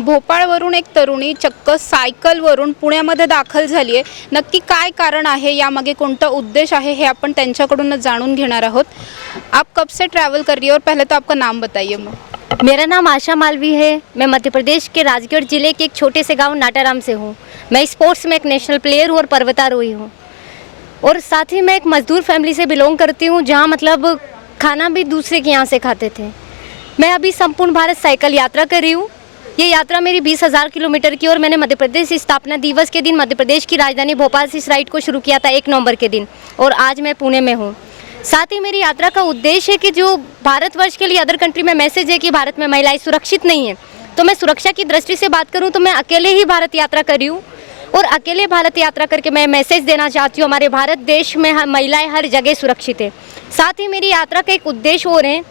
भोपाळवरून एक तरुणी चक्क सायकलवरून पुण्यामध्ये दाखल झाली आहे। नक्की काय कारण आहे, यामागे कोणता उद्देश आहे, हे आपण त्यांच्याकडूनच जाणून घेणार आहोत। आप कब से ट्रैवल कर रही हो और पहले तो आपका नाम बताइए। मेरा नाम आशा मालवी है। मैं मध्य प्रदेश के राजगढ़ जिले के एक छोटे से गांव नाटाराम से हूँ। मैं स्पोर्ट्स में एक नेशनल प्लेयर हूँ और पर्वतारोही हूँ, और साथ ही मैं एक मजदूर फैमिली से बिलोंग करती हूँ, जहाँ मतलब खाना भी दूसरे के यहाँ से खाते थे। मैं अभी संपूर्ण भारत साइकिल यात्रा कर रही हूँ। ये यात्रा मेरी 20,000 किलोमीटर की, और मैंने मध्य प्रदेश स्थापना दिवस के दिन मध्य प्रदेश की राजधानी भोपाल से इस राइड को शुरू किया था 1 नवंबर के दिन, और आज मैं पुणे में हूँ। साथ ही मेरी यात्रा का उद्देश्य है कि जो भारतवर्ष के लिए अदर कंट्री में मैसेज है कि भारत में महिलाएं सुरक्षित नहीं है, तो मैं सुरक्षा की दृष्टि से बात करूं तो मैं अकेले ही भारत यात्रा करी हूँ, और अकेले भारत यात्रा करके मैं मैसेज देना चाहती हूँ हमारे भारत देश में महिलाएं हर जगह सुरक्षित है। साथ ही मेरी यात्रा का एक उद्देश्य और है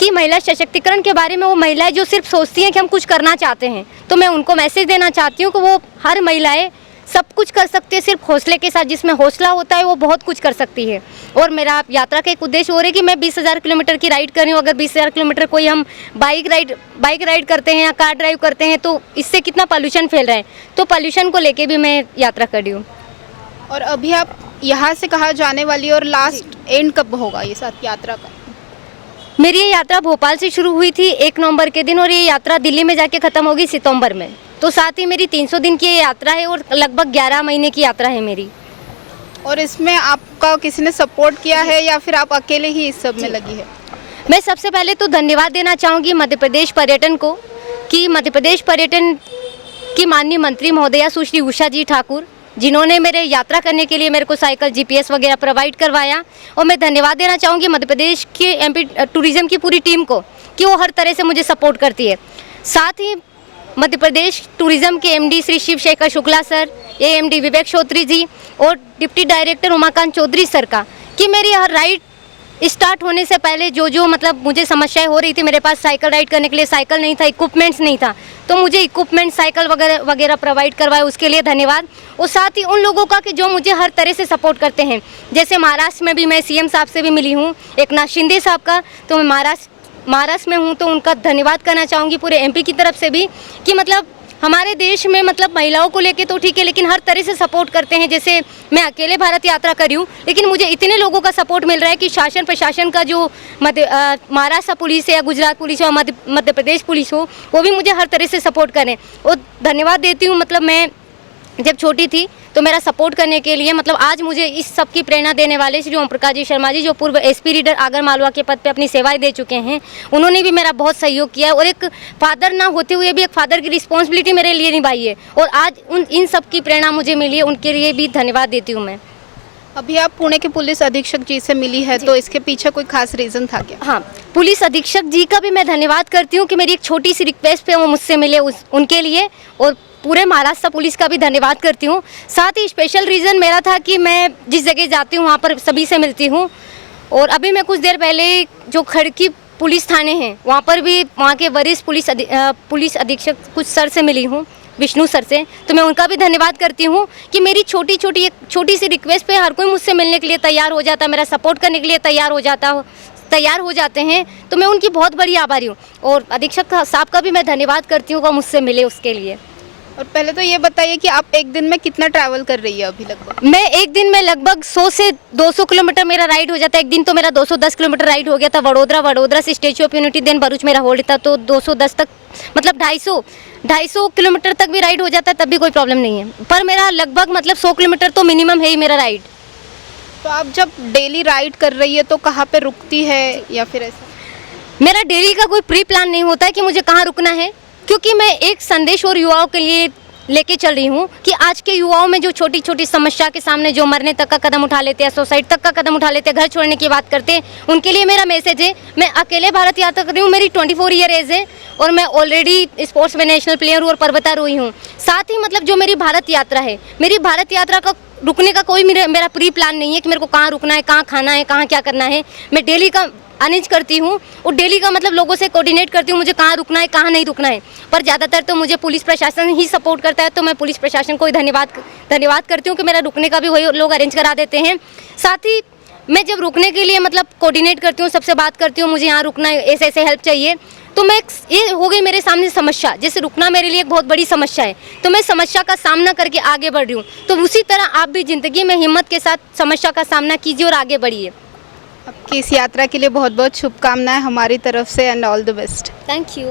कि महिला सशक्तिकरण के बारे में वो महिलाएं जो सिर्फ सोचती हैं कि हम कुछ करना चाहते हैं, तो मैं उनको मैसेज देना चाहती हूँ कि वो हर महिलाएं सब कुछ कर सकती है, सिर्फ हौसले के साथ। जिसमें हौसला होता है वो बहुत कुछ कर सकती है। और मेरा यात्रा का एक उद्देश्य और है कि मैं 20,000 किलोमीटर की राइड कर रही हूँ। अगर 20,000 किलोमीटर कोई हम बाइक राइड करते हैं या कार ड्राइव करते हैं, तो इससे कितना पॉल्यूशन फैल रहा है, तो पॉल्यूशन को लेके भी मैं यात्रा कर रही हूँ। और अभी आप यहाँ से कहाँ जाने वाली है और लास्ट एंड कब होगा ये साथ यात्रा का? मेरी ये यात्रा भोपाल से शुरू हुई थी 1 नवंबर के दिन, और ये यात्रा दिल्ली में जाके ख़त्म होगी सितंबर में। तो साथ ही मेरी 300 दिन की ये यात्रा है, और लगभग 11 महीने की यात्रा है मेरी। और इसमें आपका किसी ने सपोर्ट किया है या फिर आप अकेले ही इस सब में लगी है? मैं सबसे पहले तो धन्यवाद देना चाहूँगी मध्य प्रदेश पर्यटन को, कि मध्य प्रदेश पर्यटन की माननीय मंत्री महोदया सुश्री उषा जी ठाकुर, जिन्होंने मेरे यात्रा करने के लिए मेरे को साइकिल GPS वगैरह प्रोवाइड करवाया। और मैं धन्यवाद देना चाहूँगी मध्य प्रदेश के MP टूरिज़्म की पूरी टीम को, कि वो हर तरह से मुझे सपोर्ट करती है। साथ ही मध्य प्रदेश टूरिज़्म के MD Shri Shiv Shekhar Shukla sir, AMD Vivek Chaudhary ji, और deputy director Umakant Chaudhary sir का, कि मेरी हर राइड स्टार्ट होने से पहले जो मतलब मुझे समस्याएं हो रही थी, मेरे पास साइकिल राइड करने के लिए साइकिल नहीं था, इक्विपमेंट्स नहीं था, तो मुझे इक्विपमेंट साइकिल वगैरह प्रोवाइड करवाए, उसके लिए धन्यवाद। और साथ ही उन लोगों का कि जो मुझे हर तरह से सपोर्ट करते हैं। जैसे महाराष्ट्र में भी मैं CM साहब से भी मिली हूँ, एकनाथ शिंदे साहब का, तो मैं महाराष्ट्र में हूँ, तो उनका धन्यवाद करना चाहूँगी पूरे MP की तरफ से भी, कि मतलब हमारे देश में मतलब महिलाओं को लेके तो ठीक है, लेकिन हर तरह से सपोर्ट करते हैं। जैसे मैं अकेले भारत यात्रा करी हूँ, लेकिन मुझे इतने लोगों का सपोर्ट मिल रहा है कि शासन प्रशासन का जो महाराष्ट्र पुलिस है या गुजरात पुलिस हो, मध्य प्रदेश पुलिस हो, वो भी मुझे हर तरह से सपोर्ट करें। और धन्यवाद देती हूँ। मतलब मैं जब छोटी थी तो मेरा सपोर्ट करने के लिए मतलब आज मुझे इस सब की प्रेरणा देने वाले श्री ओम प्रकाश जी शर्मा जी, जो पूर्व SP रीडर आगर मालवा के पद पे अपनी सेवाएं दे चुके हैं, उन्होंने भी मेरा बहुत सहयोग किया है। और एक फादर ना होते हुए भी एक फादर की रिस्पॉन्सिबिलिटी मेरे लिए निभाई है, और आज इन सब की प्रेरणा मुझे मिली है, उनके लिए भी धन्यवाद देती हूँ मैं। अभी आप पुणे के पुलिस अधीक्षक जी से मिली है, तो इसके पीछे कोई खास रीज़न था क्या? हाँ, पुलिस अधीक्षक जी का भी मैं धन्यवाद करती हूँ कि मेरी एक छोटी सी रिक्वेस्ट पे वो मुझसे मिले, उनके लिए। और पूरे महाराष्ट्र पुलिस का भी धन्यवाद करती हूँ। साथ ही स्पेशल रीज़न मेरा था कि मैं जिस जगह जाती हूँ वहाँ पर सभी से मिलती हूँ। और अभी मैं कुछ देर पहले जो खड़की पुलिस थाने हैं, वहाँ पर भी वहाँ के वरिष्ठ पुलिस अधीक्षक कुछ सर से मिली हूँ, विष्णु सर से, तो मैं उनका भी धन्यवाद करती हूँ कि मेरी छोटी सी रिक्वेस्ट पे हर कोई मुझसे मिलने के लिए तैयार हो जाता है, मेरा सपोर्ट करने के लिए तैयार हो जाते हैं, तो मैं उनकी बहुत बड़ी आभारी हूँ। और अधीक्षक साहब का भी मैं धन्यवाद करती हूँ कि मुझसे मिले उसके लिए। और पहले तो ये बताइए कि आप एक दिन में कितना ट्रैवल कर रही है अभी लगभग? मैं एक दिन में लगभग 100 से 200 किलोमीटर मेरा राइड हो जाता है। एक दिन तो मेरा 210 किलोमीटर राइड हो गया था वडोदरा से Statue of Unity, then Bharuch मेरा होल्ड था, तो 210 तक मतलब 250 किलोमीटर तक भी राइड हो जाता है, तब भी कोई प्रॉब्लम नहीं है। पर मेरा लगभग मतलब 100 किलोमीटर तो मिनिमम है ही मेरा राइड। तो आप जब डेली राइड कर रही है तो कहाँ पे रुकती है या फिर ऐसा? मेरा डेली का कोई प्री प्लान नहीं होता है कि मुझे कहाँ रुकना है, क्योंकि मैं एक संदेश और युवाओं के लिए लेके चल रही हूँ कि आज के युवाओं में जो छोटी छोटी समस्या के सामने जो मरने तक का कदम उठा लेते हैं, सुसाइड तक का कदम उठा लेते हैं, घर छोड़ने की बात करते हैं, उनके लिए मेरा मैसेज है। मैं अकेले भारत यात्रा कर रही हूँ, मेरी 24 ईयर एज है, और मैं ऑलरेडी स्पोर्ट्स में नेशनल प्लेयर हूँ और पर्वतारोही हूँ। साथ ही मतलब जो मेरी भारत यात्रा है, मेरी भारत यात्रा का रुकने का कोई मेरा प्री प्लान नहीं है कि मेरे को कहाँ रुकना है, कहाँ खाना है, कहाँ क्या करना है। मैं डेली का अरेंज करती हूँ, और डेली का मतलब लोगों से कोऑर्डिनेट करती हूँ मुझे कहाँ रुकना है, कहाँ नहीं रुकना है। पर ज़्यादातर तो मुझे पुलिस प्रशासन ही सपोर्ट करता है, तो मैं पुलिस प्रशासन को ही धन्यवाद करती हूँ कि मेरा रुकने का भी वही लोग अरेंज करा देते हैं। साथ ही मैं जब रुकने के लिए मतलब कोऑर्डिनेट करती हूँ, सबसे बात करती हूँ, मुझे यहाँ रुकना है, ऐसे हेल्प चाहिए, तो मैं ये हो गई मेरे सामने समस्या, जैसे रुकना मेरे लिए एक बहुत बड़ी समस्या है, तो मैं समस्या का सामना करके आगे बढ़ रही हूँ। तो उसी तरह आप भी ज़िंदगी में हिम्मत के साथ समस्या का सामना कीजिए और आगे बढ़िए। आपकी इस यात्रा के लिए बहुत बहुत शुभकामनाएं हमारी तरफ से and all the best. Thank you.